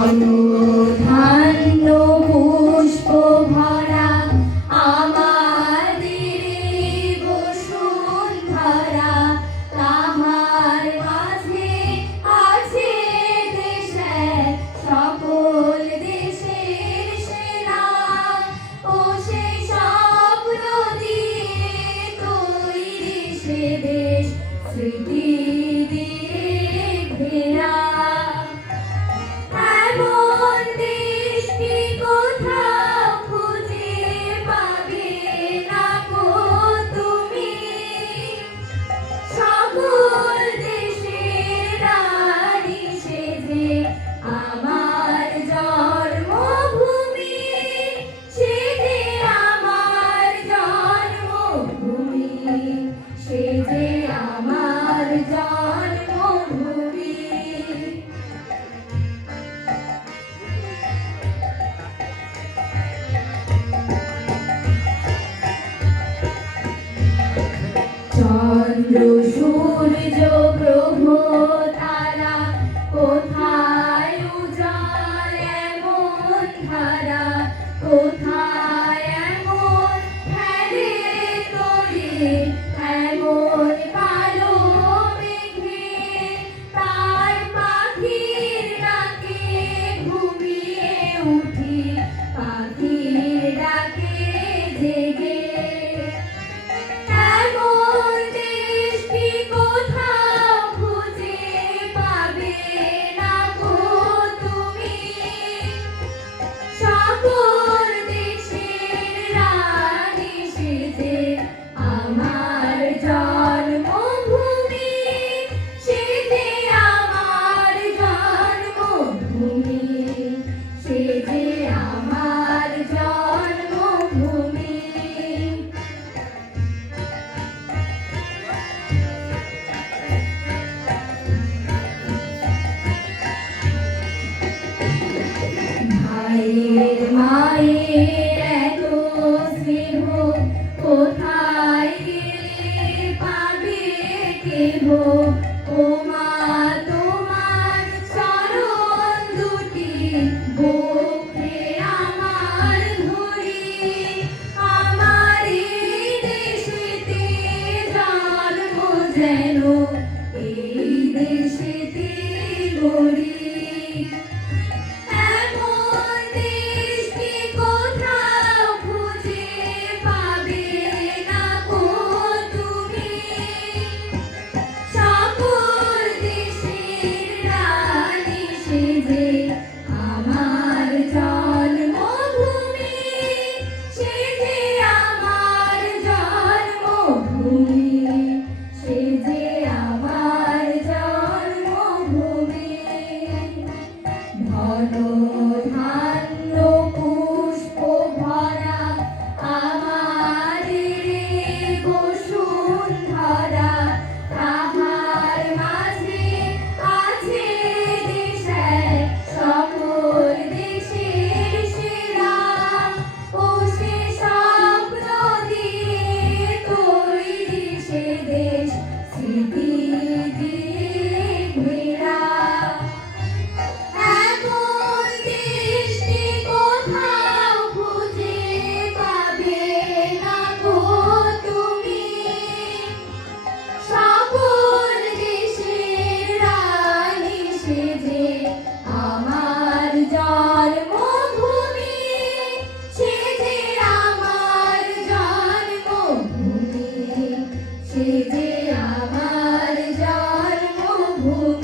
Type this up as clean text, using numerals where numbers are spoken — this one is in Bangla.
ধান্য পুষ্প ভরা আমাদের বসুন্ধরা, তাহার মাঝে আছে দেশে সকল দেশের সেনা, ও সেই স্বপ্ন দিয়ে তৈরি সে দেশ স্মৃতি দিয়ে ঘেরা। এমন দেশ কি কোথাও খুঁজে পাবে না গো তুমি, সকল দেশের রানী সেজে আমার জন্মভূমি, সেজে আমার জন্মভূমি, সেজে আমার জন্মভূমি। চন্দ্র সূর্য গ্রহ তারা কোথায় উজাড় এমন ধারা, কোথায় এমন ফেলে তরি, এমন কালো মেঘে তার পাখির ডাকে ঘুমিয়ে উঠি, পাখির ডাকে জেগে। এমন দেশ কি কোথাও খুঁজে পাবে না গো তুমি, সকল দেশের রানী সেজে আমার জন্মভূমি, সেজে আমার জন্মভূমি, সেজে আমার জন্মভূমি। ভাইয়ের মায়ের এত স্নেহ কোথায় গেলে পাবে কেহ, ও মা তোমার চরণ দুটি বুকে আমার ধরি, আমার এই দেশেতে জন্ম যেন এই দেশেতে গড়ি। এমন দেশ কি কোথাও খুঁজে পাবে না গো তুমি, সকল দেশের রানী সেজে আমার জন্মভূমি, সেজে আমার জন্মভূমি, সেজে আমার জন্মভূমি। ধান্য পুষ্প ভরা আমাদের বসুন্ধরা, তাহার মাঝে আছে দেশে সকল দেশের সেরা, ও সে স্বপ্ন দিয়ে তৈরি সে দেশ স্মৃতি দিয়ে ঘেরা। এমন দেশ কি কোথাও খুঁজে পাবে না গো তুমি, সকল দেশের রানী সেজে আমার জন্মভূমি, সেজে আমার জন্মভূমি, সেজে আমার জন্মভূমি।